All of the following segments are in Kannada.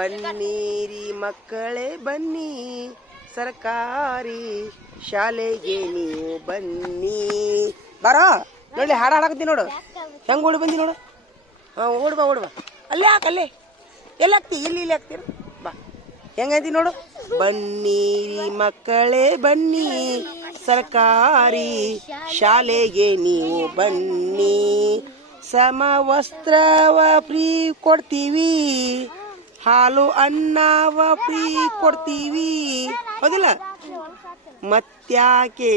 ಬನ್ನಿರಿ ಮಕ್ಕಳೇ ಬನ್ನಿ ಸರ್ಕಾರಿ ಶಾಲೆಗೆ ನೀವು ಬನ್ನಿ. ಬಾರೋ ನೋಡಿ ಹಾಡು ಹಾಡಕತ್ತಿ ನೋಡು ಹೆಂಗ್ ಓಡಿ ಬಂದಿ ನೋಡು. ಓಡ್ಬಾ ಅಲ್ಲೇ ಅಲ್ಲೇ ಎಲ್ಲಿ ಹಾಕ್ತಿ ಇಲ್ಲಿ ಹಾಕ್ತೀರ ಬಾ ಹೆಂಗಂತಿ ನೋಡು. ಬನ್ನಿರಿ ಮಕ್ಕಳೇ ಬನ್ನಿ ಸರ್ಕಾರಿ ಶಾಲೆಗೆ ನೀವು ಬನ್ನಿ. ಸಮವಸ್ತ್ರವ ಫ್ರೀ ಕೊಡ್ತೀವಿ, ಹಾಲು ಅನ್ನವ ಫ್ರೀ ಕೊಡ್ತೀವಿ, ಹೌದಿಲ್ಲ? ಮತ್ತ್ಯಾಕೆ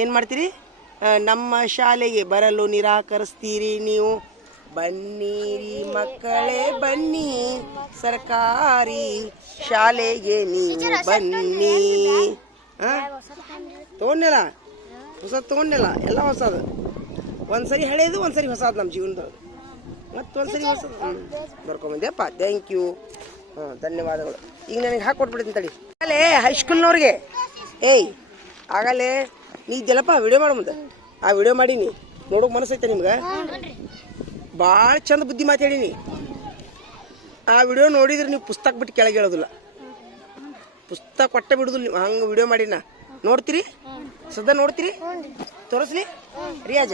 ಏನ್ ಮಾಡ್ತೀರಿ? ನಮ್ಮ ಶಾಲೆಗೆ ಬರಲು ನಿರಾಕರಿಸ್ತೀರಿ ನೀವು. ಬನ್ನಿರಿ ಮಕ್ಕಳೇ ಬನ್ನಿ ಸರ್ಕಾರಿ ಶಾಲೆಗೆ ನೀವು ಬನ್ನಿ. ತಗೊಂಡಿಲ್ಲ ಹೊಸದು, ತಗೊಂಡಿಲ್ಲ ಎಲ್ಲ ಹೊಸದು. ಒಂದ್ಸರಿ ಹಳೇದು ಒಂದ್ಸರಿ ಹೊಸದು ನಮ್ಮ ಜೀವನದೊಳಗೆ, ಮತ್ತೊಂದ್ಸರಿ ಹೊಸದು ಬರ್ಕೊಂಬಂದ್ಯಪ್ಪ. ಥ್ಯಾಂಕ್ ಯು, ಧನ್ಯವಾದಗಳು. ಈಗ ನನಗೆ ಹಾಕೊಟ್ಬಿಡ್ತೀನಿ ತಡಿ. ಆಗಲೇ ಹೈಸ್ಕೂಲ್ನವ್ರಿಗೆ ಆಗಲೇ ನೀ ಇದ್ದಲ್ಲಪ್ಪ ವಿಡಿಯೋ ಮಾಡೋ ಮುಂದೆ. ಆ ವಿಡಿಯೋ ಮಾಡೀನಿ ನೋಡೋಕೆ ಮನಸ್ಸೈತೆ ನಿಮ್ಗೆ? ಭಾಳ ಚಂದ ಬುದ್ಧಿ ಮಾತಾಡೀನಿ. ಆ ವಿಡಿಯೋ ನೋಡಿದ್ರೆ ನೀವು ಪುಸ್ತಕ ಬಿಟ್ಟು ಕೆಳಗೆ ಹೇಳೋದಿಲ್ಲ, ಪುಸ್ತಕ ಕೊಟ್ಟೆ ಬಿಡುದಿಲ್ಲ ನೀವು. ಹಂಗೆ ವಿಡಿಯೋ ಮಾಡಿನ ನೋಡ್ತೀರಿ? ಸದ್ದ ನೋಡ್ತೀರಿ? ತೋರಿಸ್ಲಿ ರಿಯಾಜ,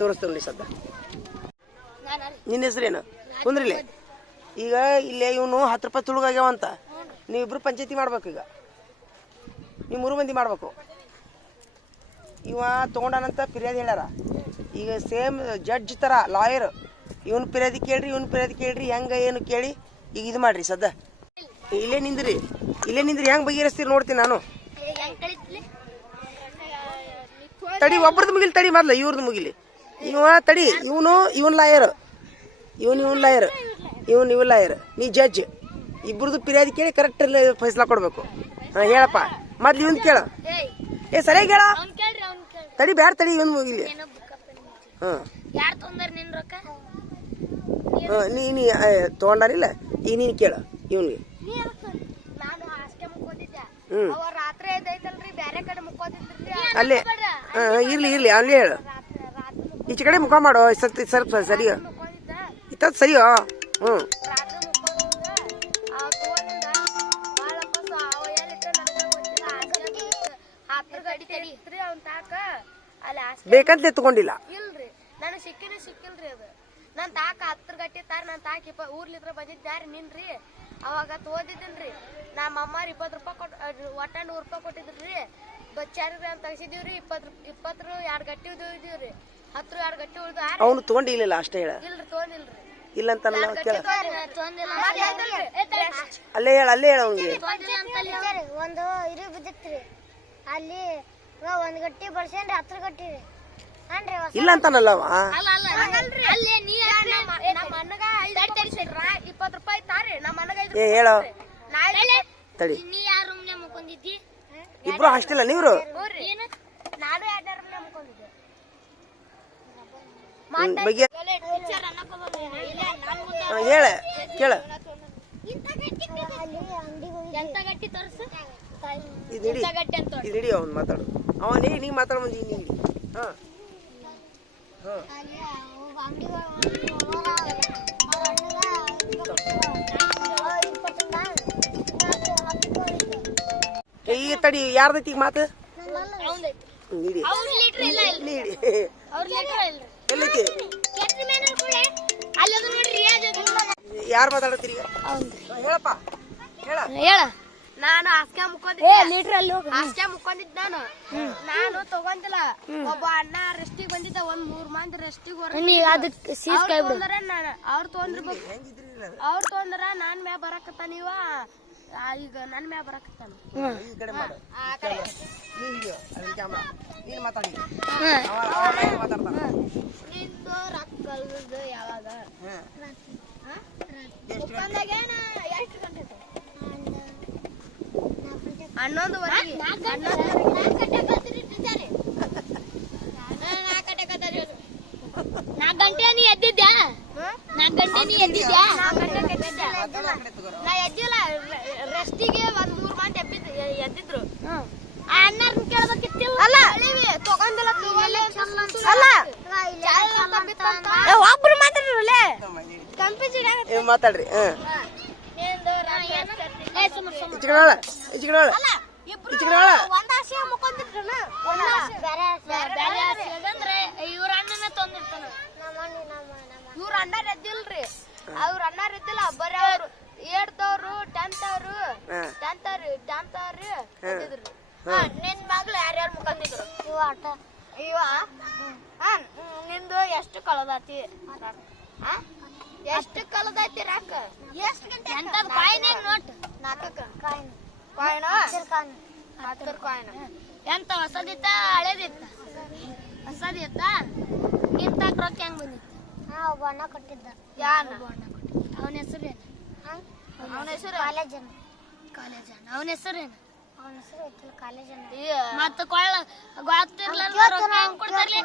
ತೋರಿಸ್ತೇವೆ ನೋಡಿ ಸದ್ದ. ನಿನ್ನ ಹೆಸರೇನು? ಕುಂದ್ರಿಲೆ. ಈಗ ಇಲ್ಲೇ ಇವನು 10 ರೂಪಾಯಿ ತುಳುಗಾಗ್ಯಾವಂತ, ನೀವಿಬ್ರು ಪಂಚಾಯತಿ ಮಾಡ್ಬೇಕು. ಈಗ ನೀವು 3 ಮಂದಿ ಮಾಡ್ಬೇಕು. ಇವ ತೊಗೊಂಡಾನಂತ ಫಿರ್ಯಾದಿ ಹೇಳ್ಯಾರ. ಈಗ ಸೇಮ್ ಜಡ್ಜ್ ಥರ ಲಾಯರ್, ಇವನು ಫಿರ್ಯಾದಿ ಕೇಳ್ರಿ, ಇವನು ಫಿರ್ಯಾದಿ ಕೇಳ್ರಿ, ಹೆಂಗೆ ಏನು ಕೇಳಿ ಈಗ ಇದು ಮಾಡ್ರಿ. ಸದ್ದ ಇಲ್ಲೇ ನಿಂದ್ರಿ, ಹೆಂಗೆ ಬಗೆಹರಿಸ್ತೀರಿ ನೋಡ್ತೀನಿ ನಾನು. ತಡಿ, ಒಬ್ರದ್ದು ಮುಗಿಲಿ ತಡಿ, ಮೊದ್ಲು ಇವ್ರದ್ದು ಮುಗಿಲಿ. ಇವ ತಡಿ, ಇವನ್ ಲಾಯರ್, ಇವನ್ ಲಾಯರ್, ಇವನ್ ಲಾಯರ್, ನೀ ಜಡ್ಜ್. ಇಬ್ರದ್ದು ಫಿರ್ಯಾದಿ ಕೇಳಿ ಕರೆಕ್ಟ್ ಫೈಸಲಾ ಕೊಡ್ಬೇಕು. ಹೇಳಪ್ಪ ಮೊದ್ಲು ಇವನ್ ಕೇಳ. ಸರಿಯಾಗಿ ಹೇಳ. ತಡಿ ಬ್ಯಾಡ, ತಡಿ ಇವನ್ ಮುಗಿಲಿ. ನೀ ತಗೊಂಡಾರಿಲ್ಲ, ಈಗ ನೀನು ಕೇಳ ಇವನ್ಗೆ. ಅಲ್ಲೇ ಇರ್ಲಿ ಅಲ್ಲೇ ಹೇಳು. ಈಚೆ ಕಡೆ ಮುಖ ಮಾಡೋ, ಸ್ವಲ್ಪ ಸರಿ ಇತ್ತ ಸರಿಯೋ. ಬೇಕಂತ ತಗೊಂಡಿಲ್ಲ. ನನಗೆ ಸಿಕ್ಕಿಲ್ರಿ ಅದು. ನನ್ ತಾಕ 10 ಗಂಟೆ ತಾರ ನನ್ ತಾಕಿ ಊರ್ಲಿದ್ರ ಬಂದಿದ್ದಾರಿ ನಿನ್ರಿ. ಅವಾಗ ತೋದಿದ್ದನ್ರಿ. ನಮ್ಮ ಅಮ್ಮಾರು 20 ರೂಪಾಯಿ ಒಟ್ಟ 100 ರೂಪಾಯಿ ಕೊಟ್ಟಿದ್ರಿ. ಬಚ್ಚಾರಿ ಅಂತ ತೆಗಿಸಿದೀವ್ರಿ. 20 2 ಗಟ್ಟಿ ಉಳಿದಿವ್ರಿ. 10 2 ಗಟ್ಟಿ ಉಳ್ದು ಅವನು ತಗೊಂಡಿಲ್ಲ ಅಷ್ಟೇ ಹೇಳ. ಇಲ್ರಿ ತಗೊಂಡಿಲ್ರಿ. ಇಲ್ಲ ಅಂತ ಅಲ್ಲೇ ಹೇಳ ಅವ್ನಿಗೆ. ಒಂದು ಇರು ಬಿದ್ದಿತ್ರಿ ಅಲ್ಲಿ, 1 ಗಟ್ಟಿ ಬಳಸೇನ್ರಿ 10 ಗಟ್ಟಿ ಇಲ್ಲ ಅಂತಾನಲ್ಲ ಅವ. ಹೇಳೋ ತಡಿ. ಇಬ್ರು ಹಾಸ್ಟೆಲ್ ನೀವ್ರು? ಹೇಳ ಕೇಳ. ಇದಿಡಿ ಅವ್ನು ಮಾತಾಡು. ಅವನೇ ನೀ ಮಾತಾಡ ಮುಂದೆ ನೀ. ಈಗ ತಡಿ, ಯಾರ್ದೈತಿ ಈಗ ಮಾತು? ಎಲ್ಲೈತಿ? ಯಾರು ಮಾತಾಡತ್ತೀರಿ? ಹೇಳಪ್ಪ ಹೇಳ. ನಾನು ಹಾಸ್ಕೆ ಮುಕ್ಕೊಂಡಿದ್ದ. ನಾನು ತಗೊಂಡಿಲ್ಲ. ಒಬ್ಬ ಅಣ್ಣ ರೆಸ್ಟಿಗೆ ಬಂದಿದ್ದ, 1 3 ಮಂದಿ ರೆಸ್ಟಿಗೆ ಅವ್ರು ತೊಂದ್ರ ನಾನ್ ಮ್ಯಾ ಬರಕತ್ತ. ನೀವ ಈಗ ನನ್ ಮ್ಯಾ ಬರಕತ್ತಾನ. ನಿಂದು ರೊಕ್ಕ ಯಾವಾಗ? ಎಷ್ಟು ಗಂಟೆ? 11:30. 4 ಗಂಟೆ ನೀ ಎದ್ದಿದ್ಯಾ? 4 ಗಂಟೆ ನೀ ಎದ್ದಿದ್ಯಾ? ನಾ ಎದ್ದಿಲ್ಲ. ರೆಸ್ಟಿಗೆ 1 3 ಮಂದಿ ಎದ್ದಿದ್ರು. ಆ ಅಣ್ಣರ್ನ ಕೇಳಬೇಕಿತ್ತಿಲ್ಲ. ಅಲ್ಲ ತಗೊಂಡಿಲ್ಲ. ಅಲ್ಲ ಒಬ್ರು ಮಾತಾಡ್ರಲ್ಲೇ. ಮಾತಾಡ್ರಿ. ಒಂದ್ ಆಸೆ ಮುಕ್ಕೊಂಡಿರ್ತಾನ ಇವ್ರ ಅಣ್ಣನ ತೊಂದಿರ್ತಾನ ಇವ್ರ ಅಣ್ಣಾರ ಎದ್ದಿಲ್ರಿ ಅವ್ರ ಅಣ್ಣಾರ ಎದ್ದಿಲ್ಲ ಬರೀ ಅವ್ರು 8th ಅವ್ರು 10th ಅವ್ರು ಎದ್ದಿದ್ರು ನಿನ್ ಮಗ್ಳು ಯಾರ್ಯಾರು ಮುಖಂದಿದ್ರು ಇವ ನಿಂದು ಎಷ್ಟು ಕಳದಾತಿ ಎಷ್ಟು ಕಳದೈತಿ ರಾಕ ಎಷ್ಟು ಗಂಟೆ ಎಂತದ್ ಕಾಯಿನ್ ನೋಟ್ 4 ಕಾಯಿನ್ ಎಂತ ಹೊಸದಿತ್ತ ಹಳೇದಿತ್ತ ಹೊಸದಿತ್ತ ಇಂತ ರೊಕ್ಕ ಹೆಂಗ್ ಬಂದಿತ್ತು ಬಣ್ಣ ಕೊಟ್ಟಿದ್ದ ಯಾನ ಅವನ ಹೆಸರೇನು ಅವನ ಹೆಸರು ಕಾಲೇಜನ್ ಅವನ ಹೆಸರೇನು ಕಾಲೇಜನ್ ಮತ್ತ ಕೊಡ್ತಾರ್ಲಿ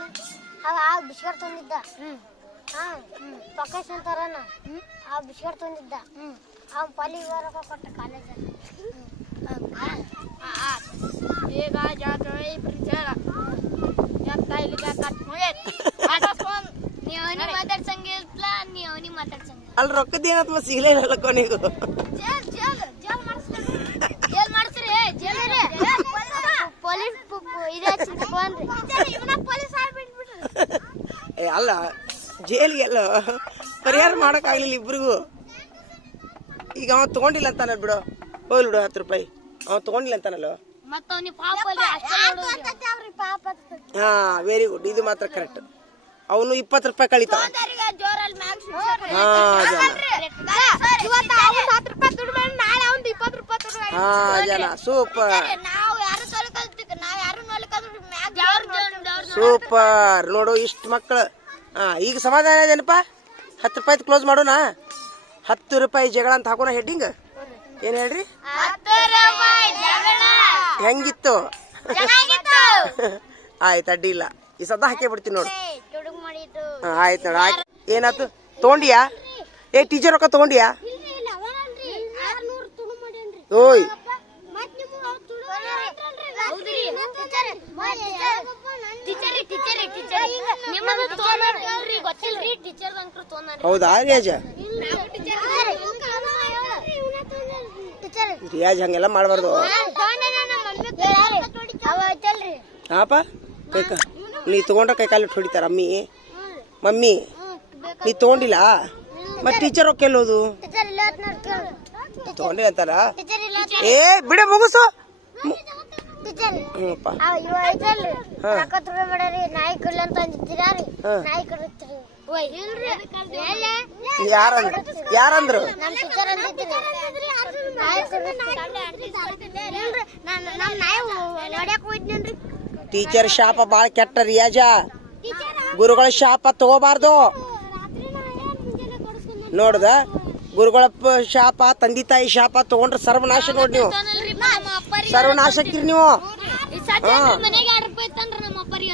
ಬಿಸ್ಕಟ್ ತಂದಿದ್ದ ಪಕೇಶ್ ಅಂತಾರನ ಆ ಬಿಸ್ಕಟ್ ತಂದಿದ್ದ ಅವ್ ಪಲ್ಲಿ ರೊಕ್ಕ ಕೊಟ್ಟ ಕಾಲೇಜನ್ ಈಗ ಜಾತ್ರೆ ಪರಿಚಯ ನೀವು ಮಾತಾಡ್ಸಂಗಿಲ್ಲ ನೀವು ಮಾತಾಡ್ಸಂಗಿಲ್ಲ ಅಲ್ಲಿ ರೊಕ್ಕದ ಏನತ್ಮ ಸಿಗ್ಲೇನಲ್ಲ ಕೊನೆಗೂ ಅಲ್ಲ ಜೈಲಿಗೆಲ್ಲ ಪರಿಹಾರ ಮಾಡಕ್ಕಾಗ್ಲಿಲ್ಲ ಇಬ್ರಿಗೂ ಈಗ ಅವ ತಗೊಂಡಿಲ್ಲ ಅಂತಾನ ಬಿಡು ಹೋಗ್ಲಿ ಬಿಡು 10 ರೂಪಾಯಿ ಅವ ತಗೊಂಡಿಲ್ಲ ಅಂತಾನಲ್ಲ ಹಾ ವೆರಿ ಗುಡ್ ಇದು ಮಾತ್ರ ಕರೆಕ್ಟ್ ಅವನು 20 ರೂಪಾಯಿ ಕಳೀತಾವ ಹಾ ಜನ ಸೂಪರ್ ಸೂಪರ್ ನೋಡು ಇಷ್ಟು ಮಕ್ಕಳು ಈಗ ಸಮಾಧಾನ ಅದೇನಪ್ಪ 10 ರೂಪಾಯಿ ಕ್ಲೋಸ್ ಮಾಡೋಣ 10 ರೂಪಾಯಿ ಜಗಳ ಅಂತ ಹಾಕೋಣ ಹೆಡ್ಡಿಂಗ್ ಏನ್ ಹೇಳ್ರಿ ಹೆಂಗಿತ್ತು ಆಯ್ತು ಅಡ್ಡಿ ಇಲ್ಲ ಈ ಸದ್ದ ಹಾಕೇ ಬಿಡ್ತೀನಿ ನೋಡು ಆಯ್ತು ನೋಡು ಆಯ್ತು ಏನಾಯ್ತು ತಗೊಂಡಿಯಾ ಟೀಚರ್ ರೊಕ್ಕ ತಗೊಂಡಿಯಾ ಓಯ್ ಹೌದಾ ರಿಯಾಜ ರಿಯಾಜ್ ಹಂಗೆಲ್ಲ ಮಾಡಬಾರ್ದು ಹಾಪ ಕೈಕ ನೀ ತಗೊಂಡ್ರ ಕೈ ಕಾಲು ಹೊಡಿತಾರ ಮಮ್ಮಿ ನೀ ತಗೊಂಡಿಲ್ಲ ಮತ್ ಟೀಚರ್ ರೊಕ್ಕ ಎಲ್ಲೋದು ತಗೊಂಡಿಲ್ಲ ಅಂತಾರ ಏ ಬಿಡ ಮುಗಿಸು ಯಾರಂದ್ರು ಟೀಚರ್ ಶಾಪ ಬಾಳ ಕೆಟ್ಟ ರಿಯಾಜ ಗುರುಗಳ ಶಾಪ ತಗೋಬಾರ್ದು ನೋಡ್ದ ಗುರುಗಳ ಶಾಪ ತಂದೆ ತಾಯಿ ಶಾಪ ತಗೊಂಡ್ರೆ ಸರ್ವನಾಶ ನೋಡಿ ನೀವು ಸರ್ವನಾಶಕ್ಕಿರಿ ನೀವು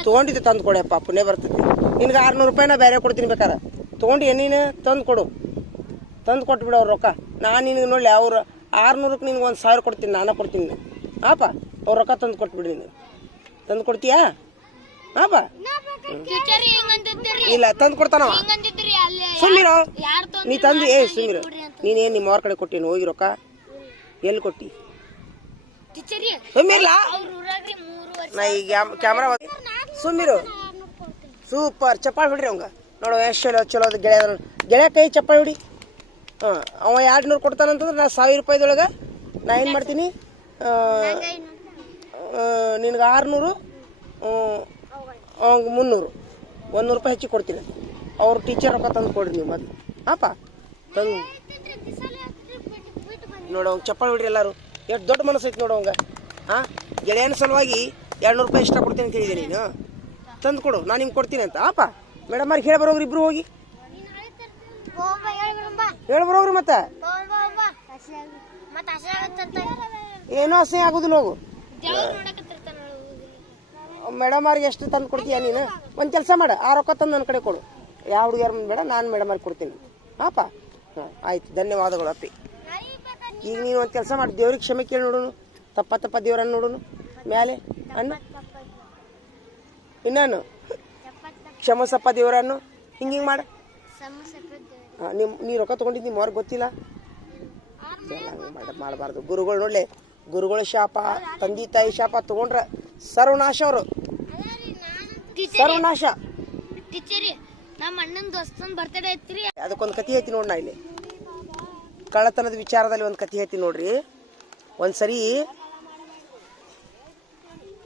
ತಗೊಂಡಿದ್ದೆ ತಂದು ಕೊಡಪ್ಪ ಪುಣ್ಯ ಬರ್ತೈತಿ ನಿನ್ಗೆ 600 ರೂಪಾಯಿನ ಬೇರೆ ಕೊಡ್ತೀನಿ ಬೇಕಾರೆ ತಗೊಂಡು ನೀನು ತಂದು ಕೊಡು ತಂದು ಕೊಟ್ಬಿಡು ಅವ್ರ ರೊಕ್ಕ ನಾನು ನಿನಗೆ ನೋಡ್ಲಿ ಅವ್ರು 600ಕ್ಕೆ ನಿನ್ಗೆ 1000 ಕೊಡ್ತೀನಿ ನಾನು ಕೊಡ್ತೀನಿ ಹಾಪ ಅವ್ರ ರೊಕ್ಕ ತಂದು ಕೊಟ್ಬಿಡಿ ನೀನು ತಂದು ಕೊಡ್ತೀಯಾ ಹಾಪ ಇಲ್ಲ ತಂದು ಕೊಡ್ತಾನ ಸುಮ್ಮಿರೋ ನೀ ತಂದು ಸುಮ್ಮಿರೋ ನೀನೇನು ನಿಮ್ಮ ಅವ್ರ ಕಡೆ ಕೊಟ್ಟೀನಿ ಹೋಗಿ ರೊಕ್ಕ ಎಲ್ಲಿ ಕೊಟ್ಟಿ ಸುಮ್ಮಿರ್ಲಾ ನಾ ಈಗ ಕ್ಯಾಮ್ರಾ ಸುಮ್ಮಿರು ಸೂಪರ್ ಚಪ್ಪಾಳಿ ಹೊಡ್ರಿ ಅವಂಗ ನೋಡು ಎಷ್ಟು ಚಲೋ ಅದು ಗೆಳೆಯ ಕೈ ಚಪ್ಪಾಳಿ ಹೊಡಿ ಅವ 200 ಕೊಡ್ತಾನಂತಂದ್ರೆ ನಾ 1000 ರೂಪಾಯಿದೊಳಗೆ ನಾ ಏನು ಮಾಡ್ತೀನಿ ನಿನಗೆ 600 ಅವಂಗೆ 300 100 ರೂಪಾಯಿ ಹೆಚ್ಚಿಗೆ ಕೊಡ್ತೀನಿ ಅವ್ರು ಟೀಚರ್ ರೊಕ್ಕ ತಂದು ಕೊಡ್ರಿ ನೀವು ಮೊದಲು ಹಾಪ ತಂದು ನೋಡು ಅವ್ನು ಚಪ್ಪಾಳಿ ಹೊಡ್ರಿ ಎಲ್ಲರೂ ಎಷ್ಟು ದೊಡ್ಡ ಮನಸ್ಸು ಐತಿ ನೋಡು ಅವಂಗ ಗೆಳೆಯನ ಸಲುವಾಗಿ 200 ರೂಪಾಯಿ ಇಷ್ಟ ಕೊಡ್ತೀನಿ ಅಂತ ಹೇಳಿದೆ ನೀನು ತಂದು ಕೊಡು ನಾನು ನಿಮ್ಗೆ ಕೊಡ್ತೀನಿ ಅಂತ ಹಾಪ ಮೇಡಮ್ ಅವ್ರಿಗೆ ಹೇಳಿ ಬರೋರು ಇಬ್ರು ಹೋಗಿ ಹೇಳಿ ಬರೋವ್ರಿ ಮತ್ತೆ ಏನೋ ಅಸಹ್ಯ ಆಗುದಿಲ್ಲ ಹೋಗು ಮೇಡಮ್ ಅವ್ರಿಗೆ ಎಷ್ಟು ತಂದು ಕೊಡ್ತೀಯ ನೀನು ಒಂದು ಕೆಲಸ ಮಾಡ ಆ ರೊಕ್ಕ ತಂದು ನನ್ನ ಕಡೆ ಕೊಡು ಯಾವ ಹುಡುಗಿಯರ ಬೇಡ ನಾನು ಮೇಡಮ್ ಅವ್ರಿಗೆ ಕೊಡ್ತೀನಿ ಹಾಪ ಆಯ್ತು ಧನ್ಯವಾದಗಳು ಅಪ್ಪಿ ಈಗ ನೀನು ಒಂದು ಕೆಲಸ ಮಾಡಿ ದೇವ್ರಿಗೆ ಕ್ಷಮೆ ಕೇಳಿ ನೋಡೋನು ತಪ್ಪ ದೇವ್ರನ್ನ ನೋಡೋನು ಮ್ಯಾಲೆ ಅನ್ನ ಇನ್ನೇನು ಕ್ಷಮಸಪ್ಪ ದೇವರನ್ನು ಹಿಂಗೆ ಮಾಡ ನೀ ರೊಕ್ಕ ತೊಗೊಂಡಿದ್ದು ನಿಮ್ಮ ಅವ್ರಿಗೆ ಗೊತ್ತಿಲ್ಲ ಮಾಡಬಾರ್ದು. ಗುರುಗಳು ನೋಡ್ಲಿ, ಗುರುಗಳ ಶಾಪ, ತಂದೆ ತಾಯಿ ಶಾಪ ತಗೊಂಡ್ರ ಸರ್ವನಾಶ. ಅವರು ಸರ್ವನಾಶ. ಟೀಚರಿ ನಮ್ಮ ಅಣ್ಣನ ದೋಸ್ತನ ಬರ್ತಡೇ ಐತ್ರಿ. ಅದಕ್ಕೊಂದು ಕಥೆ ಹೇಳ್ತೀನಿ ನೋಡ್. ನಾ ಇಲ್ಲಿ ಕಳ್ಳತನದ ವಿಚಾರದಲ್ಲಿ ಒಂದು ಕಥೆ ಹೇಳ್ತೀನಿ ನೋಡ್ರಿ. ಒಂದ್ಸರಿ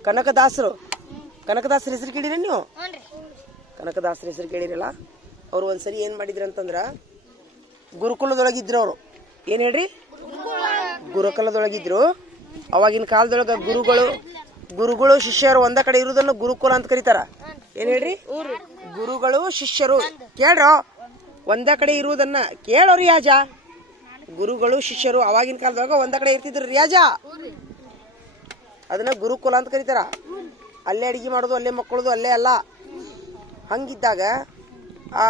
ಕನಕದಾಸರ ಹೆಸರು ಕೇಳಿರಿ ನೀವು? ಕನಕದಾಸರ ಹೆಸರು ಕೇಳಿರಲ್ಲ. ಅವ್ರು ಒಂದ್ಸರಿ ಏನ್ ಮಾಡಿದ್ರು ಅಂತಂದ್ರ, ಗುರುಕುಲದೊಳಗಿದ್ರು. ಅವರು ಏನ್ ಹೇಳ್ರಿ, ಗುರುಕುಲದೊಳಗಿದ್ರು. ಅವಾಗಿನ ಕಾಲದೊಳಗ ಗುರುಗಳು ಶಿಷ್ಯರು ಒಂದ ಕಡೆ ಇರುವುದನ್ನು ಗುರುಕುಲ ಅಂತ ಕರೀತಾರ. ಏನ್ ಹೇಳ್ರಿ, ಗುರುಗಳು ಶಿಷ್ಯರು ಕೇಳ್ರೋ ಒಂದ ಕಡೆ ಇರುವುದನ್ನ ಕೇಳೋ ರಿಯಾಜ. ಗುರುಗಳು ಶಿಷ್ಯರು ಅವಾಗಿನ ಕಾಲದೊಳಗ ಒಂದ ಕಡೆ ಇರ್ತಿದ್ರು ರಿಯಾಜ. ಅದನ್ನ ಗುರುಕುಲ ಅಂತ ಕರೀತಾರ. ಅಲ್ಲೇ ಅಡಿಗೆ ಮಾಡೋದು, ಅಲ್ಲೇ ಮಕ್ಕಳದು, ಅಲ್ಲೇ ಅಲ್ಲ. ಹಂಗಿದ್ದಾಗ ಆ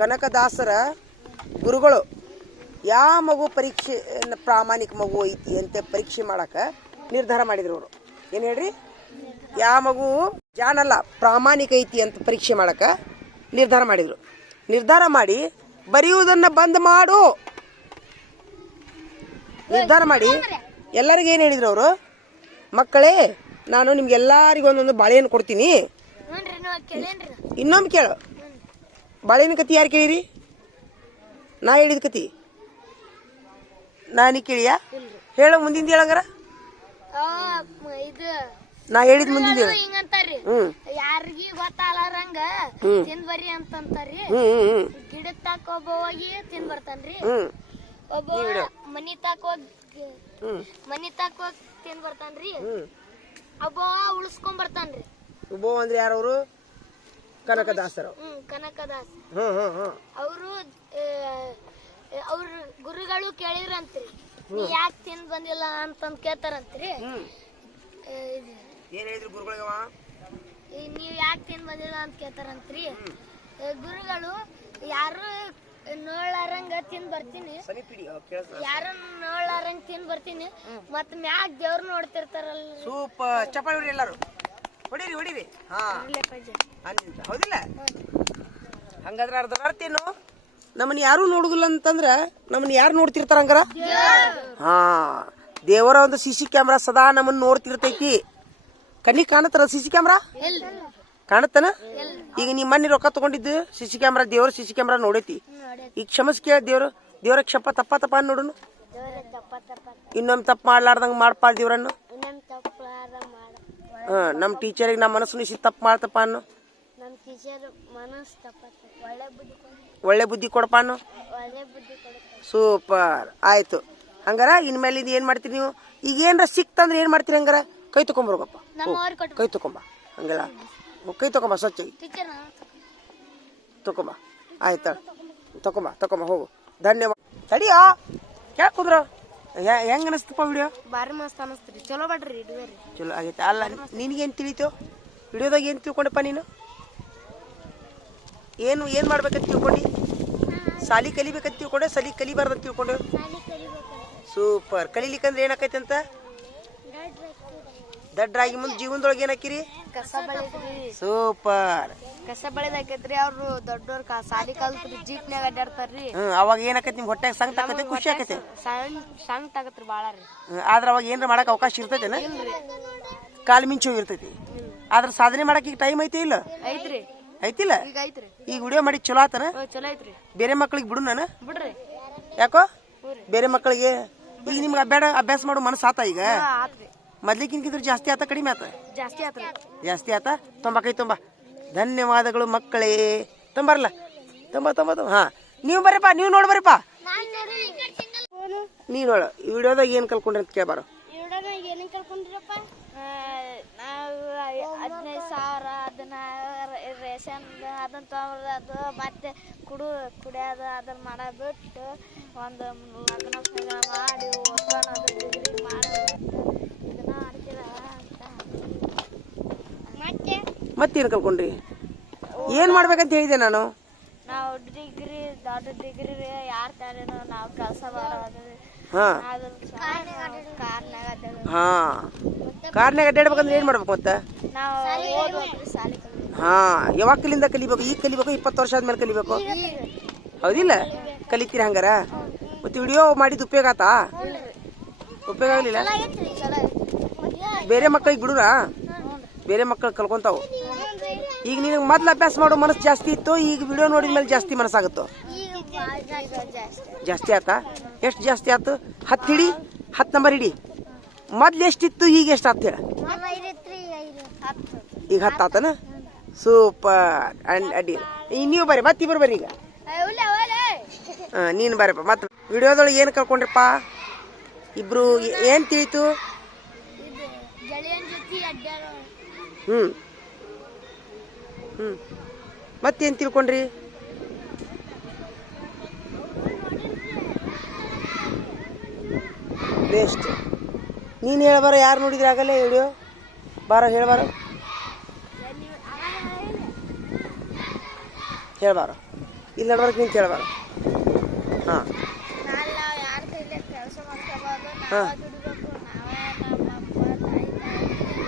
ಕನಕದಾಸರ ಗುರುಗಳು ಯಾವ ಮಗು ಪರೀಕ್ಷೆ ಪ್ರಾಮಾಣಿಕ ಮಗು ಐತಿ ಅಂತ ಪರೀಕ್ಷೆ ಮಾಡಕ ನಿರ್ಧಾರ ಮಾಡಿದ್ರು. ಅವರು ಏನ್ ಹೇಳ್ರಿ, ಯಾವ ಮಗು ಜಾನಲ್ಲ ಪ್ರಾಮಾಣಿಕ ಐತಿ ಅಂತ ಪರೀಕ್ಷೆ ಮಾಡಕ ನಿರ್ಧಾರ ಮಾಡಿದ್ರು. ನಿರ್ಧಾರ ಮಾಡಿ ಬರೆಯುವುದನ್ನ ಬಂದ್ ಮಾಡು ನಿರ್ಧಾರ ಮಾಡಿ ಎಲ್ಲರಿಗೂ ಏನ್ ಹೇಳಿದ್ರು ಅವರು, ಮಕ್ಕಳೇ ನಾನು ನಿಮ್ಗೆಲ್ಲರಿಗೂ ಒಂದೊಂದು ಬಾಳೆಹಣ್ಣು ಕೊಡ್ತೀನಿ. ಇನ್ನೊಮ್ಮೆ ಕೇಳು, ಬಾಳೆಹಣ್ಣು ಕತಿ ಯಾರು ಕೇಳಿರಿ? ನಾ ಹೇಳಿದ ಕತಿ ನಾನೀಗ ಕೇಳಿಯಾ? ಹೇಳೋ ಮುಂದಿನ ಹೇಳಂಗಾರ. ನಾ ಹೇಳಿದ್ ಮುಂದಿನ ಹೇಳ. ಯಾರಿಗಿ ಗೊತ್ತಾಗಲಾರಂಗ ತಿಂದ್ ಬರ್ರಿ ಅಂತಂತಾರಿ. ಗಿಡದ ತಾಕ ಒಬ್ಬ ಹೋಗಿ ತಿಂದ್ ಬರ್ತಾನ್ರಿ. ಒಬ್ಬ ಮನಿ ತಾಕ ಹೋಗಿ ತಿಂದ್ ಬರ್ತಾನ್ರಿ. ಒಬ್ಬ ಉಳಿಸ್ಕೊಂಡ್ ಬರ್ತಾನ್ರಿ. ಒಬ್ಬ ಅಂದ್ರೆ ಯಾರವ್ರು? ಕನಕದಾಸರು. ಕನಕದಾಸ ಅವರು ಅವ್ರ ಗುರುಗಳು ಕೇಳಿದ್ರಂತ್ರಿ, ನೀ ಯಾಕೆ ತಿಂದ್ ಬಂದಿಲ್ಲ ಅಂತಂದ್ ಕೇಳ್ತಾರಂತ್ರಿ. ಏನ್ ಹೇಳಿದ್ರು ಗುರುಗಳಿಗವ? ನೀವ್ ಯಾಕೆ ತಿಂದ್ ಬಂದಿಲ್ಲ ಅಂತ ಕೇಳ್ತಾರಂತ್ರಿ. ಗುರುಗಳು ಯಾರು ನೋಡ್ಲಾರಂಗ ತಿಂದ್ ಬರ್ತೀನಿ, ಯಾರು ನೋಡ್ಲಾರಂಗ ತಿಂದ್ ಬರ್ತೀನಿ, ಮತ್ ಮ್ಯಾಗ ದೇವ್ರ ನೋಡ್ತಿರ್ತಾರಲ್ಲ. ಸೂಪರ್, ಚಪ್ಪಾಳೆ ಹೊಡಿ ಎಲ್ಲಾರು, ಹೊಡೀರಿ. ಹಾ ಹೌದಿಲ್ಲ? ಹಂಗಾದ್ರೆ ಅರ್ಥ ಏನು, ನಮ್ಮನ್ನ ಯಾರು ನೋಡುದಿಲ್ಲ ಅಂತಂದ್ರ ನಮ್ಮನ್ನ ಯಾರು ನೋಡ್ತಿರ್ತಾರ ಹಂಗಾರ? ಹಾ, ದೇವರ ಒಂದು ಸಿಸಿ ಕ್ಯಾಮ್ರಾ ಸದಾ ನಮ್ಮನ್ನ ನೋಡ್ತಿರ್ತೈತಿ. ಕಣ್ಣಿಗೆ ಕಾಣತ್ತಾರ ಸಿಸಿ ಕ್ಯಾಮ್ರಾ? ಕಾಣತ್ತನ? ಈಗ ನಿಮ್ಮ ಮನೆ ರೊಕ್ಕ ತಗೊಂಡಿದ್ದು ಸಿಸಿ ಕ್ಯಾಮ್ರಾ, ದೇವ್ರ ಸಿಸಿ ಕ್ಯಾಮ್ರಾ ನೋಡೈತಿ. ಈಗ ಕ್ಷಮಸ್ ಕೇಳ, ದೇವ್ರ ಕ್ಷಪ ತಪ್ಪ ಅಂತ ನೋಡುನು. ಇನ್ನೊಮ್ಮೆ ತಪ್ಪು ಮಾಡ್ಲಾರ್ದಂಗ ಮಾಡ್ಪಾ ದೇವ್ರನ್ನು. ನಮ್ಮ ಟೀಚರಿಗೆ ನಮ್ಮ ಮನಸ್ಸು ನಿಸಿ ತಪ್ಪು ಮಾಡ್ತಪ್ಪ ಅನ್ನು. ಒಳ್ಳೆ ಬುದ್ಧಿ ಕೊಡಪ್ಪ ಅನ್ನು. ಸೂಪರ್, ಆಯ್ತು. ಹಂಗಾರ ಇನ್ಮೇಲೆ ಏನ್ ಮಾಡ್ತೀರಿ ನೀವು? ಈಗ ಏನ್ರ ಸಿಕ್ತಂದ್ರೆ ಏನ್ ಮಾಡ್ತೀರಿ? ಹಂಗಾರ ಕೈ ತಕೊಂಬರ್ಗಪ್ಪ, ಕೈ ತಕೊಂಬ. ಹಂಗಲ್ಲ, ಕೈ ತಕೊಂಬ, ಸ್ವಚ್ಛ ತಕೊಂಬ. ಆಯ್ತ, ತಕೊಂಬ ಹೋಗು. ಧನ್ಯವಾದ. ತಡಿಯೋ, ಯಾಕೆ ಕುಂದ್ರ? ಹೆಂಗ ಅನಸ್ತಪ್ಪ ವಿಡಿಯೋ? ಬಾರಿ ಮಸ್ತ್ ಅನಸ್ತ್ರಿ, ಚಲೋ ಮಾಡ್ರಿ. ಚಲೋ ಆಗೈತೆ. ಅಲ್ಲ, ನಿನಗೇನು ತಿಳಿತು ವಿಡಿಯೋದಾಗ? ಏನು ತಿಳ್ಕೊಂಡಪ್ಪ ನೀನು? ಏನ್ ಮಾಡ್ಬೇಕಂತ ತಿಳ್ಕೊಂಡಿ? ಸಾಲಿ ಕಲಿಬೇಕಂತ ತಿಳ್ಕೊಂಡೆ, ಸಾಲಿ ಕಲಿಬಾರ್ದಂತ ತಿಳ್ಕೊಂಡೆ? ಸೂಪರ್. ಕಲಿಲಿಕ್ಕಂದ್ರೆ ಏನಾಕೈತೆ ಅಂತ? ದಡ್ಡರಾಗಿ ಮುಂದೆ ಜೀವನದೊಳಗೆ ಏನಾಕಿರಿ? ಕಸ ಬೆಳೆದ್ರಿ. ಸೂಪರ್. ಕಸ ಬೆಳೆದಾಕೈತ್ರಿ. ಅವ್ರು ದೊಡ್ಡವ್ರ ಸಾಲಿ ಕಲ್ತ್ರಿ, ಜೀಪ್ನ್ಯಾಗ ಅಡ್ಡಾಡ್ತಾರ್ರಿ. ಅವಾಗ ಏನಾಕೈತಿ ನಿಮ್ ಹೊಟ್ಟೆಗೆ ಸಂಕಟ ಆಕೈತಿ, ಖುಷಿ ಆಕೈತಿ? ಸಂಕಟ ಆಗತ್ರಿ ಬಾಳ ರೀ. ಆದ್ರ ಅವಾಗ ಏನ್ರ ಮಾಡಕ್ ಅವಕಾಶ ಇರ್ತೈತೇನ? ಕಾಲ್ ಮಿಂಚು ಇರ್ತೈತಿ. ಆದ್ರ ಸಾಧನೆ ಮಾಡಕ್ ಈಗ ಟೈಮ್ ಐತಿ ಇಲ್ಲ? ಐತ್ರಿ. ಐತಿಲ್ಲ? ಈಗ ವಿಡಿಯೋ ಮಾಡಿ ಚಲೋ ಆತನ? ಚಲೋ ಐತ್ರಿ. ಬೇರೆ ಮಕ್ಳಿಗೆ ಬಿಡು ನಾನು. ಬಿಡ್ರಿ. ಯಾಕೋ ಬೇರೆ ಮಕ್ಕಳಿಗೆ ಈಗ ನಿಮ್ಗೆ ಅಭ್ಯಾಸ ಮಾಡೋ ಮನಸ್ಸು ಆತ? ಈಗ ಮೊದ್ಲಿಕ್ಕಿಂತ ಜಾಸ್ತಿ ಆತ ಕಡಿಮೆ ಆತ? ಜಾಸ್ತಿ ಆತ. ಕೈ ತುಂಬ. ಧನ್ಯವಾದಗಳು ಮಕ್ಕಳೇ. ತುಂಬರಲ್ಲ, ತುಂಬ. ಹಾ, ನೀವು ಬರ್ರಿಪ್ಪ, ನೀವು ನೋಡಿ ಬರ್ರಿಪ್ಪ. ನೀವ್ ನೋಡ ಈ ವಿಡಿಯೋದಾಗ ಏನ್ ಕಲ್ಕೊಂಡ್ರಿ ಅಂತ ಕೇಳ್ಬಾರ. ನಾವು 15,000 ಅದನ್ನ ರೇಷನ್ ಅದನ್ನ ತೊಗೊಳೋದು, ಮತ್ತೆ ಕುಡಿಯೋದು ಅದನ್ನ ಮಾಡೋದು ಬಿಟ್ಟು ಒಂದು ಲಗ್ನ ಮಾಡಿ ಓದ್ಕೊಳ್ಳೋದು, ಡಿಗ್ರಿ ಮಾಡೋದು, ಇದನ್ನ ಮಾಡ್ತೀರ ಅಂತ. ಮತ್ತೇನ್ ಕಲ್ಕೊಂಡ್ರಿ? ಏನ್ ಮಾಡ್ಬೇಕಂತ ಹೇಳಿದೆ ನಾನು? ನಾವು ಡಿಗ್ರಿ, ದೊಡ್ಡ ಡಿಗ್ರಿ ಯಾರ ತಾರೇನೋ ನಾವು ಕೆಲಸ ಮಾಡೋದು. ಕಾರ್ನಾಗ ಅಡ್ಡಾಡ್ಬೇಕಂದ್ರೆ ಏನ್ ಮಾಡ್ಬೇಕು? ಮತ್ತೆ ಯಾವಾಗ ಕಲಿಬೇಕು? ಈಗ ಕಲಿಬೇಕು? 20 ವರ್ಷ ಆದ್ಮೇಲೆ ಕಲಿಬೇಕು? ಹೌದಿಲ್ಲ? ಕಲಿತೀರಿ ಹಂಗಾರ? ಮತ್ತೆ ವಿಡಿಯೋ ಮಾಡಿದ್ದು ಉಪಯೋಗ ಆತಾ? ಉಪಯೋಗ ಆಗಲಿಲ್ಲ. ಬೇರೆ ಮಕ್ಕಳಿಗೆ ಬಿಡುರಾ? ಬೇರೆ ಮಕ್ಕಳು ಕಲ್ಕೊಂತಾವು. ಈಗ ನಿನಗೆ ಮೊದ್ಲು ಅಭ್ಯಾಸ ಮಾಡೋ ಮನಸ್ಸು ಜಾಸ್ತಿ ಇತ್ತು, ಈಗ ವಿಡಿಯೋ ನೋಡಿದ ಮೇಲೆ ಜಾಸ್ತಿ ಮನಸ್ಸಾಗುತ್ತೋ? ಜಾಸ್ತಿ ಆತಾ? ಎಷ್ಟು ಜಾಸ್ತಿ ಆಯ್ತು? 10 ಹಿಡಿ, 10 ನಂಬರ್ ಹಿಡಿ. ಮೊದ್ಲು ಎಷ್ಟಿತ್ತು, ಈಗ ಎಷ್ಟು ಆತು ಹೇಳ? ಈಗ 10 ಆತನ? ಸೂಪರ್ ಅಡ್ಡಿ. ನೀವು ಬರ್ರಿ, ಮತ್ತೆ ಇಬ್ಬರು ಬರ್ರಿ. ಈಗ ನೀನು ಬರ್ರಪ್ಪ. ಮತ್ತೆ ವಿಡಿಯೋದೊಳಗೆ ಏನು ಕಲ್ಕೊಂಡ್ರಪ್ಪ ಇಬ್ರು? ಏನು ತಿಳಿತು? ಮತ್ತೇನು ತಿಳ್ಕೊಂಡ್ರಿ? ಬೆಸ್ಟ್. ನೀನು ಹೇಳ್ಬಾರ, ಯಾರು ನೋಡಿದ್ರೆ ಆಗಲ್ಲೇ ವಿಡಿಯೋ? ಬಾರ ಹೇಳ್ಬಾರ, ಹೇಳ್ಬಾರ. ಇಲ್ಲಿ ನಡ್ಬಾರಕ್ಕೆ ನಿಂತು ಹೇಳ್ಬಾರ. ಹಾಂ ಹಾಂ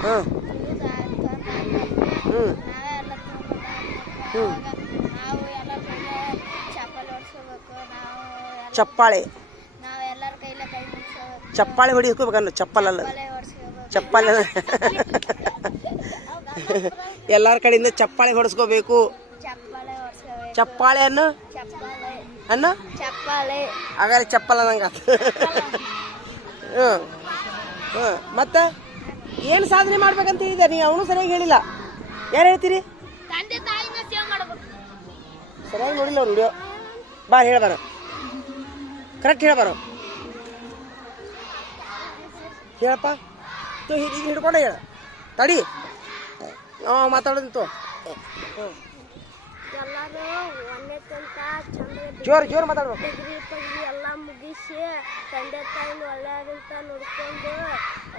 ಹಾಂ ಚಪ್ಪಾಳೆ ಚಪ್ಪಾಳೆ ಹೊಡಿಸ್ಕೋಬೇಕನ್ನ, ಚಪ್ಪಲಲ್ಲ, ಚಪ್ಪಲ. ಎಲ್ಲಾರ ಕಡೆಯಿಂದ ಚಪ್ಪಾಳೆ ಹೊಡಿಸ್ಕೋಬೇಕು. ಚಪ್ಪಾಳೆ ಅನ್ನು ಹಾಗಾದ್ರೆ ಚಪ್ಪಲ್ ಅನ್ನಂಗ. ಮತ್ತ ಏನು ಸಾಧನೆ ಮಾಡ್ಬೇಕಂತ ಹೇಳಿದ ನೀವು? ಅವನು ಸರಿಯಾಗಿ ಹೇಳಿಲ್ಲ. ಯಾರು ಹೇಳ್ತೀರಿ? ಸರಿಯಾಗಿ ನೋಡಿಲ್ಲ ಅವ್ರು ವಿಡಿಯೋ. ಬಾ ಹೇಳ್ಬಾರ, ಕರೆಕ್ಟ್ ಹೇಳ್ಬಾರ. ಹೇಳಪ್ಪ, ಈಗ ಹಿಡ್ಕೊಂಡೆ ಹೇಳ. ತಡಿ, ಮಾತಾಡೋದಂತು. ಜೋರು ಮಾತಾಡ್ಬೇಕು. ಡಿಗ್ರಿ ಎಲ್ಲ ಮುಗಿಸಿ ತಂದೆ ತಾಯಿನ ಒಳ್ಳೆಯದಂತ ನೋಡ್ಕೊಂಡು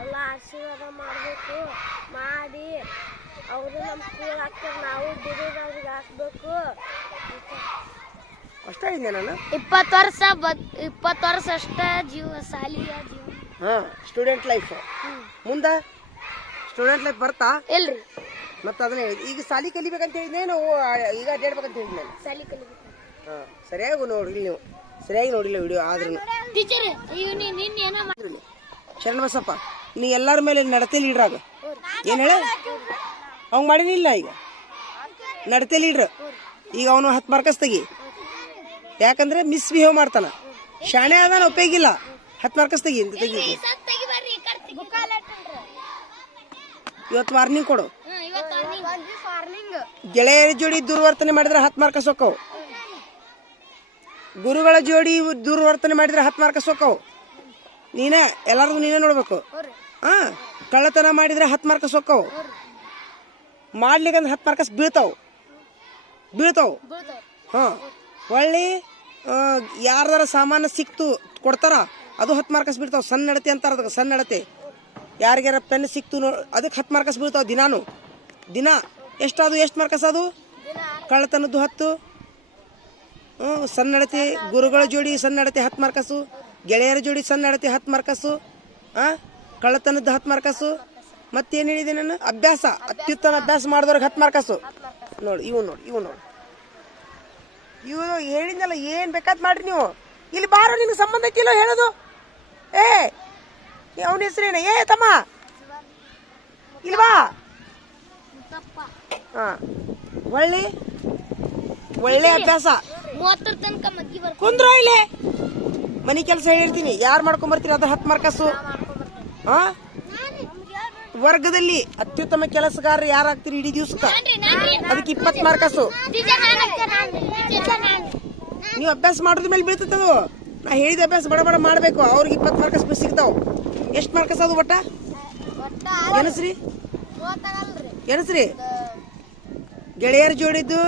ಎಲ್ಲ ಆಶೀರ್ವಾದ ಮಾಡಬೇಕು. ಮಾಡಿ ಅವರು ನಮ್ಮ ಸ್ಕೂಲ್ ಹಾಕ್ತಾರೆ, ನಾವು ದುಡಿದು ಅವ್ರಿಗೆ ಹಾಕ್ಬೇಕು. ಅಷ್ಟೇ ಇದೆ ನಾನು. 20 ವರ್ಷ ಅಷ್ಟೇ ಸಾಲಿಯ ಜೀವ. ಹಾಂ, ಸ್ಟೂಡೆಂಟ್ ಲೈಫ್. ಮುಂದೆ ಸ್ಟೂಡೆಂಟ್ ಲೈಫ್ ಬರ್ತಾ ಇಲ್ರಿ. ಮತ್ತೆ ಅದನ್ನ ಈಗ ಸಾಲಿ ಕಲಿಬೇಕಂತ ಹೇಳಿದ್ನೆ, ನಾವು ಈಗ ಅಡ್ಡಾಡ್ಬೇಕಂತ ಹೇಳಿದ್ನೆ. ಸಾಲಿ ಕಲಿಬೇಕು. ಹಾಂ, ಸರಿಯಾಗಿ ನೋಡ್ರಿ ನೀವು, ಸರಿಯಾಗಿ ನೋಡಿಲ್ಲ ವಿಡಿಯೋ. ಆದ್ರೂ ಶರಣ ಬಸಪ್ಪ, ನೀ ಎಲ್ಲರ ಮೇಲೆ ನಡತೆ ಲೀಡ್ರಾಗ. ಏನು ಹೇಳ? ಅವ್ ಮಾಡಿನಿಲ್ಲ. ಈಗ ನಡತೆ ಲೀಡ್ರ್. ಈಗ ಅವನು 10 ಮಾರ್ಕಸ್ ತೆಗಿ. ಯಾಕಂದ್ರೆ ಮಿಸ್ಬಿಹೇವ್ ಮಾಡ್ತಾನ. ಶಾಣೆ ಅದಾನ, ಉಪಯೋಗಿಲ್ಲ. 10 ಮಾರ್ಕಸ್ ತೆಗಿ. ಇವತ್ತು ವಾರ್ನಿಂಗ್ ಕೊಡು. ಗೆಳೆಯರ ಜೋಡಿ ದುರ್ವರ್ತನೆ ಮಾಡಿದ್ರೆ 10 ಮಾರ್ಕಸ್ ಹೋಕ್ಕವು. ಗುರುಗಳ ಜೋಡಿ ದುರ್ವರ್ತನೆ ಮಾಡಿದ್ರೆ 10 ಮಾರ್ಕಸ್ ಹೋಕ್ಕವು. ನೀನೇ ಎಲ್ಲಾರ್ದು ನೀನೇ ನೋಡ್ಬೇಕು. ಕಳ್ಳತನ ಮಾಡಿದ್ರೆ 10 ಮಾರ್ಕಸ್ ಹೋಕ್ಕವು. ಮಾಡ್ಲಿಕ್ಕಂದ್ರೆ 10 ಮಾರ್ಕಸ್ ಬೀಳ್ತಾವು. ಹಾಂ, ಒಳ್ಳೆ ಯಾರ್ದಾರ ಸಾಮಾನು ಸಿಕ್ತು ಕೊಡ್ತಾರ, ಅದು 10 ಮಾರ್ಕಸ್ ಬೀಳ್ತಾವ. ಸಣ್ಣ ನಡತೆ ಅಂತಾರ ಅದಕ್ಕೆ. ಸಣ್ಣ ನಡತೆ. ಯಾರಿಗಾರ ಪೆನ್ ಸಿಕ್ತು ಅದಕ್ಕೆ 10 ಮಾರ್ಕಸ್ ಬೀಳ್ತಾವ. ದಿನ ಎಷ್ಟು ಮಾರ್ಕಸ್ ಅದು? ಕಳ್ಳತನದ್ದು 10. ಸಣ್ಣ ನಡತೆ. ಗುರುಗಳ ಜೋಡಿ ಸಣ್ಣ ನಡತೆ 10 ಮಾರ್ಕಸ್ಸು. ಗೆಳೆಯರ ಜೋಡಿ ಸಣ್ಣ ನಡತೆ 10 ಮಾರ್ಕಸ್ಸು. ಕಳ್ಳತನದ್ದು 10 ಮಾರ್ಕಸ್ಸು. ಮತ್ತೇನು ಹೇಳಿದೆ ನಾನು? ಅಭ್ಯಾಸ, ಅತ್ಯುತ್ತಮ ಅಭ್ಯಾಸ ಮಾಡಿದವ್ರಿಗೆ 10 ಮಾರ್ಕಸ್ಸು. ನೋಡಿ ಇವು ಹೇಳಿದ್ನಲ್ಲ, ಏನು ಬೇಕಾದ್ ಮಾಡ್ರಿ ನೀವು. ಇಲ್ಲಿ ಬಾರೋ, ನಿನಗೆ ಸಂಬಂಧ ಐತಿಲ್ಲ ಹೇಳೋದು. ಅವನ ಹೆಸರೇನ? ತಮ್ಮ ಇಲ್ವಾ? ಒಳ್ಳೆ ಅಭ್ಯಾಸ. ಕುಂದ್ರ ಇಲ್ಲಿ ಮನಿ ಕೆಲಸ ಹೇಳಿರ್ತೀನಿ. ಯಾರು ಮಾಡ್ಕೊಂಡ್ ಬರ್ತೀನಿ ಅದ್ರ 10 ಮಾರ್ಕಸ್ಸು. ವರ್ಗದಲ್ಲಿ ಅತ್ಯುತ್ತಮ ಕೆಲಸಗಾರ ಯಾರು ಆಗ್ತೀರಿ ಇಡೀ ದಿವ್ಸಕ್ಕೆ, ಅದಕ್ಕೆ 20 ಮಾರ್ಕಸ್ಸು. ನೀವು ಅಭ್ಯಾಸ ಮಾಡೋದ್ರ ಮೇಲೆ ಬೀಳ್ತದದು. ನಾ ಹೇಳಿದ ಅಭ್ಯಾಸ ಬಡ ಮಾಡ್ಬೇಕು. ಅವ್ರಿಗೆ 20 ಮಾರ್ಕಸ್ ಸಿಗ್ತಾವ. ಎಷ್ಟು ಮಾರ್ಕಸ್ ಅದು ಒಟ್ಟ? ಎನಸ್ರಿ ಗೆಳೆಯರ ಜೋಡಿದ್ದು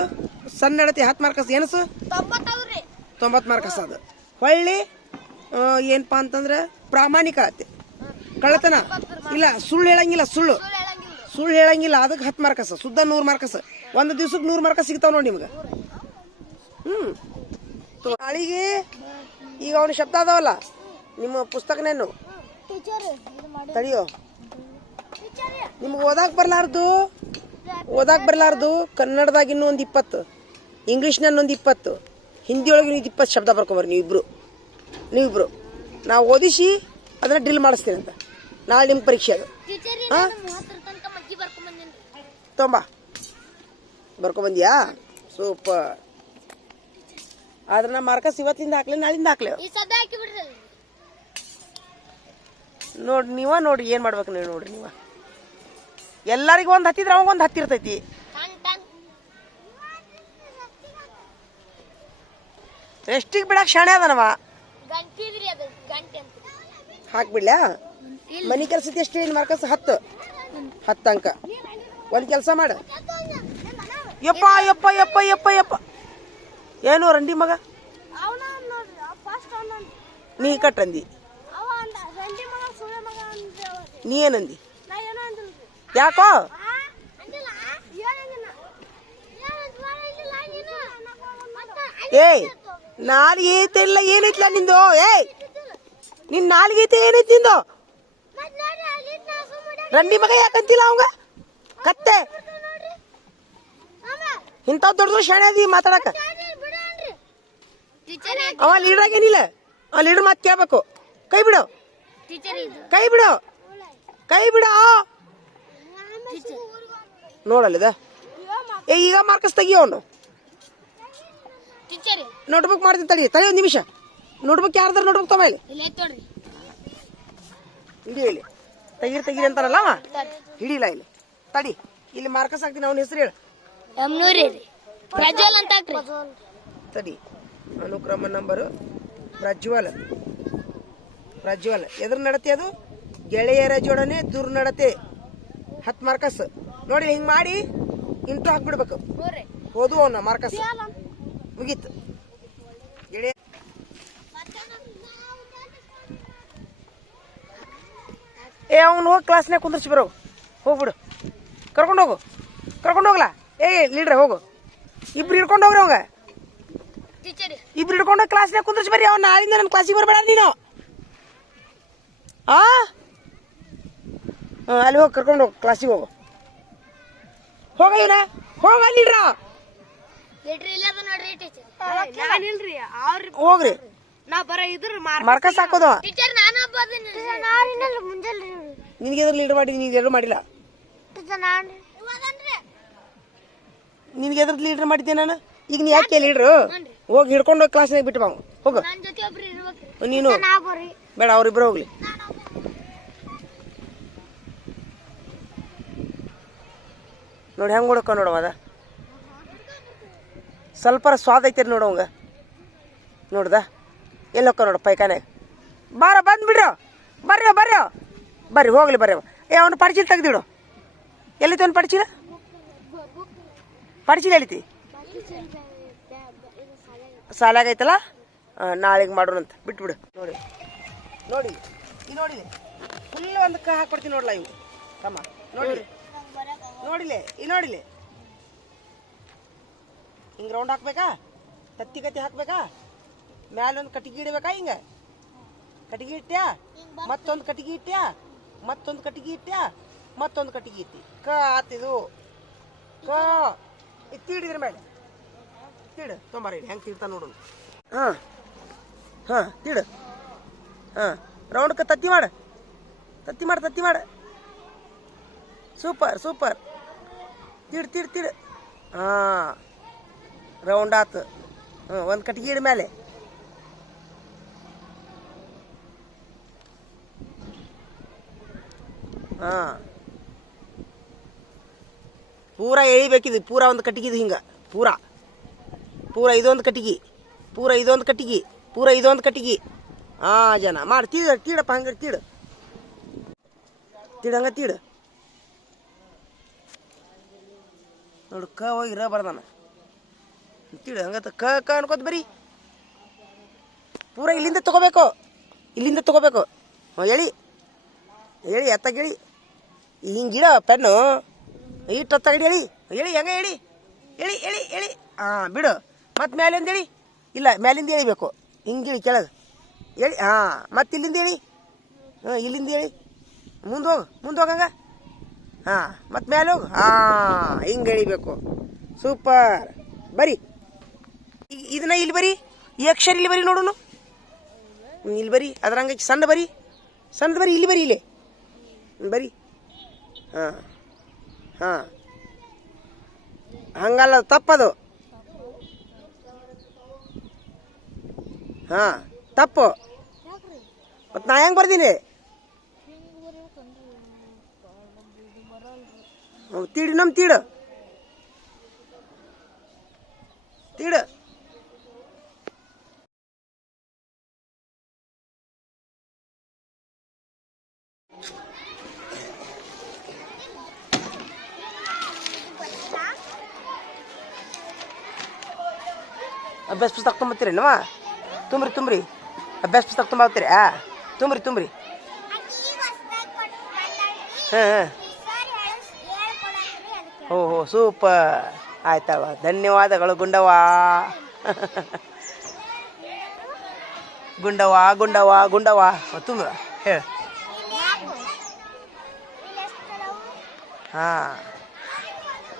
ಸಣ್ಣ ನಡತೆ 10 ಮಾರ್ಕಸ್. ಎನಸು 90 ಮಾರ್ಕಸ್. ಅದು ಹೊಳ್ಳಿ ಏನಪ್ಪಾ ಅಂತಂದ್ರೆ ಪ್ರಾಮಾಣಿಕತೆ. ಕಳ್ಳತನ ಇಲ್ಲ, ಸುಳ್ಳು ಹೇಳಂಗಿಲ್ಲ. ಸುಳ್ಳು ಹೇಳಂಗಿಲ್ಲ, ಅದಕ್ಕೆ 10 ಮಾರ್ಕಸ್. ಸುದ್ದ 100 ಮಾರ್ಕಸ್. ಒಂದು ದಿವ್ಸಕ್ಕೆ 100 ಮಾರ್ಕಸ್ ಸಿಗ್ತಾವ ನೋಡಿ ನಿಮ್ಗೆ. ನಾಳಿಗೆ ಈಗ ಅವನ ಶಬ್ದ ಅದಾವಲ್ಲ ನಿಮ್ಮ ಪುಸ್ತಕನೇನು ತಡಿಯೋ. ನಿಮ್ಗೆ ಓದಾಕ್ ಬರ್ಲಾರ್ದು ಕನ್ನಡದಾಗ ಇನ್ನೂ ಒಂದು 20, ಇಂಗ್ಲೀಷ್ನಲ್ಲಿ ಒಂದು 20, ಹಿಂದಿ ಒಳಗೆ 20 ಶಬ್ದ ಬರ್ಕೊಂಬರ್ರಿ ನೀವು ಇಬ್ರು. ನೀವಿಬ್ರು ನಾವು ಓದಿಸಿ ಅದನ್ನ ಡ್ರಿಲ್ ಮಾಡಿಸ್ತೀನಿ ಅಂತ ನಾಳೆ ನಿಮ್ಮ ಪರೀಕ್ಷೆ ಅದು ತೊಂಬ ಬರ್ಕೊಂಬಂದ್ಯಾ ಸೂಪರ್ ಆದ್ರೆ ನಾ ಮಾರ್ಕಸ್ ಇವತ್ತಿಂದ ಹಾಕ್ಲಿ ನಾಳಿಂದ ಹಾಕ್ಲಿ ನೋಡಿ ನೀವ ನೋಡಿ ಏನ್ ಮಾಡ್ಬೇಕು ನೀವು ನೋಡ್ರಿ ನೀವ ಎಲ್ಲರಿಗೂ ಒಂದ್ ಹತ್ತಿದ್ರೆ ಅವಂಗೊಂದು ಹತ್ತಿರ್ತೈತಿ ಎಷ್ಟಿಗೆ ಬಿಡಕ್ ಶಾಣೆ ಅದನವ ಹಾಕ್ಬಿಡ್ಲಾ ಮನಿ ಕೆಲ್ಸದ ಎಷ್ಟು ಏನ್ ಮಾರ್ಕಸ್ 10 ಅಂಕ ಒಂದ್ ಕೆಲ್ಸ ಮಾಡ ಯಪ್ಪ ಯಪ್ಪ ಯಪ್ಪ ಯಪ್ಪ ಯಪ್ಪ ಏನು ರಂಡಿ ಮಗ ನೀ ಕಟ್ಟಂದಿ ನೀ ಏನಂದಿ ಯಾಕೋ ಏಯ್ ನಾಲಿಗೆ ಐತೆ ಇಲ್ಲ ಏನೈತಿಲ್ಲ ನಿಂದು ಏಯ್ ನಿನ್ ನಾಲಿಗೆ ಐತೆ ಏನೈತಿ ನಿಂದು ರಂಡಿ ಮಗ ಯಾಕಂತಿಲ್ಲ ಅವಂಗ ಕತ್ತೆ ಇಂಥವ್ ದೊಡ್ಡ ಶಾಣೆ ಅದಿ ಮಾತಾಡಕ ಅವ ಲೀಡರ್ ಆಗೇನಿಲ್ಲ ಅವ ಲೀಡರ್ ಮಾತು ಕೇಳ್ಬೇಕು ಕೈ ಬಿಡು ಕೈ ಬಿಡು ಕೈ ಬಿಡು ನೋಡಲ್ಲಿದ ಏ ಈಗ ಮಾರ್ಕಸ್ ತೆಗಿಯೋ ಅವನು ನೋಟ್ಬುಕ್ ಮಾಡ್ತೀನಿ ತಡಿ ತಡಿ ಒಂದು ನಿಮಿಷ ನೋಟ್ಬುಕ್ ಯಾರ್ದಾರ ನೋಟ್ಬುಕ್ ತಮ್ಮ ಇಲ್ಲಿ ಹಿಡಿ ಇಲ್ಲಿ ತೆಗಿರಿ ಅಂತಾನಲ್ಲ ಅವ ಹಿಡಿಲ್ಲ ಇಲ್ಲಿ ತಡಿ ಇಲ್ಲಿ ಮಾರ್ಕಸ್ ಹಾಕ್ತೀನಿ ಅವನ ಹೆಸರು ಹೇಳು ತಡಿ ಅನುಕ್ರಮ ನಂಬರು ಪ್ರಜ್ವಲ್ ಎದ್ರ ನಡತೆ ಅದು ಗೆಳೆಯರ ಜೋಡನೆ ದುರ್ನಡತೆ 10 ಮಾರ್ಕಸ್ ನೋಡಿ ಹಿಂಗ್ ಮಾಡಿ ಇಂಟು ಹಾಕ್ಬಿಡ್ಬೇಕು ಹೋದು ಅವನ ಮಾರ್ಕಸ್ ಮುಗೀತು ಗೆಳೆಯ ಏ ಅವ್ನು ಹೋಗಿ ಕ್ಲಾಸ್ನಾಗ ಕುಂದ್ರಿಸಿ ಬರೋ ಹೋಗ್ಬಿಡು ಕರ್ಕೊಂಡು ಹೋಗ್ಲಾ ಏ ಲೀಡ್ರೆ ಹೋಗು ಇಬ್ರು ಹಿಡ್ಕೊಂಡು ಹೋಗ್ರಿ ಅವಂಗ ಇಬ್ರು ಹಿಡ್ಕೊಂಡು ಕ್ಲಾಸ್ನಾಗ ಕುಂದ್ರಿಸಿ ಬರ್ರಿ ಅವ್ನ ನಾಳಿಂದ ನನ್ನ ಕ್ಲಾಸಿಗೆ ಬರಬೇಡ ನೀನು ಅಲ್ಲಿ ಹೋಗಿ ಕರ್ಕೊಂಡು ಹೋಗು ಕ್ಲಾಸಿಗೆ ಹೋಗ ಇವನ ಹೋಗ ಲೀಡ್ರ ಹೋಗ್ರಿ ಮಾರ್ಕಸ್ ಹಾಕೋದು ನಿನ್ಗೆ ಎದ್ರ ಲೀಡರ್ ಮಾಡಿ ನೀನು ಎರಡು ಮಾಡಿಲ್ಲ ನಿನ್ಗೆ ಎದ್ರ ಲೀಡರ್ ಮಾಡಿದ್ದೆ ನಾನು ಈಗ ನೀ ಯಾಕೆ ಲೀಡ್ರು ಹೋಗಿ ಹಿಡ್ಕೊಂಡು ಹೋಗಿ ಕ್ಲಾಸ್ನಾಗ ಬಿಟ್ಟು ಬಾ ಹೋಗು ನೀನು ಬೇಡ ಅವ್ರಿಬ್ರು ಹೋಗ್ಲಿ ನೋಡಿ ಹೆಂಗ್ ಹುಡ್ಕೊ ನೋಡವ ಅದ ಸ್ವಲ್ಪ ಸ್ವಾದ ಐತೆ ನೋಡವಂಗ ನೋಡ್ದ ಎಲ್ಲಿ ಹೋಗ್ಕ ನೋಡು ಪೈಖಾನ್ಯಾಗ ಬಾರ ಬಂದ್ಬಿಡ್ರಿ ಬರ್ರಿ ಹೋಗ್ಲಿ ಬರ್ರಿ ಏ ಅವನು ಪಡ್ಚಿಲ್ ತೆಗ್ದಿಡು ಎಲ್ಲಿತ್ತು ಅವ್ನು ಪಡ್ಚಿಲ ಎಲ್ಲಿತಿ ಸಾಲಾಗ ಐತಲ್ಲ ನಾಳೆಗೆ ಮಾಡೋಣಂತ ಬಿಟ್ಬಿಡು ನೋಡಿ ಫುಲ್ ಒಂದು ಹಾಕ್ಕೊಡ್ತೀನಿ ನೋಡ್ಲಾ ಇವು ತಮ್ಮ ನೋಡಿಲೆ ಹಿಂಗೆ ರೌಂಡ್ ಹಾಕ್ಬೇಕಾ ತತ್ತಿ ಹಾಕ್ಬೇಕಾ ಮ್ಯಾಲೊಂದು ಕಟ್ಟಿಗೆ ಇಡಬೇಕಾ ಹಿಂಗೆ ಕಟ್ಟಿಗೆ ಇಟ್ಟ್ಯಾ ಮತ್ತೊಂದು ಕಟ್ಟಿಗೆ ಇಟ್ಟ್ಯಾ ಮತ್ತೊಂದು ಕಟ್ಟಿಗೆ ಇಟ್ಟಿ ಆತಿದು ತೀಡಿದ್ರ ಮೇಲೆ ತೀಡು ತೊಂಬಾರ ಹೆಂಗೆ ತೀಡ್ತಾ ನೋಡೋಣ ಹಾಂ ತೀಡು ರೌಂಡ್ಗೆ ತತ್ತಿ ಮಾಡು ಸೂಪರ್ ತೀಡು ರೌಂಡ್ ಆತು ಒಂದು ಕಟ್ಟಿಗೆ ಇಡ ಮೇಲೆ ಪೂರಾ ಎಳಿಬೇಕಿದು ಪೂರಾ ಒಂದು ಕಟ್ಟಿಗೆ ಹಿಂಗ ಪೂರಾ ಇದೊಂದು ಕಟ್ಟಿಗೆ ಜನ ಮಾಡಿ ತೀಡಪ್ಪ ಹಂಗ ತೀಡು ನೋಡು ಕ ಹೋಗಿ ರ ಬರ್ದಾನ ತೀಡು ಹಂಗತ್ತ ಕ ಅನ್ಕೋತ ಬರೀ ಪೂರಾ ಇಲ್ಲಿಂದ ತಗೋಬೇಕು ಹೇಳಿ ಎತ್ತಾಗಿ ಹಿಂಗಿಡ ಪೆನ್ನು ಇಟ್ಟು ಹೊತ್ತಾಗಡಿ ಹೇಳಿ ಹೆಂಗ ಹೇಳಿ ಬಿಡು ಮತ್ತೆ ಮ್ಯಾಲಿಂದ ಹೇಳಿ ಇಲ್ಲ ಮ್ಯಾಲಿಂದ ಹೇಳಿಬೇಕು ಹಿಂಗಿಳಿ ಕೆಳಗೆ ಹೇಳಿ ಮತ್ತೆ ಇಲ್ಲಿಂದ ಹೇಳಿ ಇಲ್ಲಿಂದ ಹೇಳಿ ಮುಂದೆ ಹೋಗಂಗ ಮತ್ತೆ ಮ್ಯಾಲೆ ಹೋಗು ಹಿಂಗೆ ಎಳಿಬೇಕು ಸೂಪರ್ ಬರಿ ಇದನ್ನ ಇಲ್ಲಿ ಬರಿ ಈ ಅಕ್ಷರ ಇಲ್ಲಿ ಬರಿ ನೋಡೋಣ ಇಲ್ಲಿ ಬರಿ ಅದ್ರಂಗೆ ಸಣ್ಣ ಬರಿ ಸಣ್ಣದು ಬರಿ ಇಲ್ಲಿ ಬರಿ ಇಲ್ಲಿ ಬರಿ ಹಾಂ ಹಾಂ ಹಂಗಲ್ಲ ತಪ್ಪದು ಹಾಂ ತಪ್ಪು ಮತ್ತು ನಾ ಹೆಂಗೆ ಬರ್ತೀನಿ ತೀಡು ನಮ್ಮ ತೀಡು ತೀಡು ಅಭ್ಯಾಸ ಪುಸ್ತಕ ತೊಂಬತ್ತೀರಿ ನವ ತುಂಬ್ರಿ ಅಭ್ಯಾಸ ಪುಸ್ತಕ ತುಂಬ ತುಂಬ್ರಿ ಹಾಂ ಓಹೋ ಸೂಪರ್ ಆಯ್ತವ ಧನ್ಯವಾದಗಳು ಗುಂಡವ್ವ ಗುಂಡವ್ವ ತುಂಬ ಹೇಳ ಹಾಂ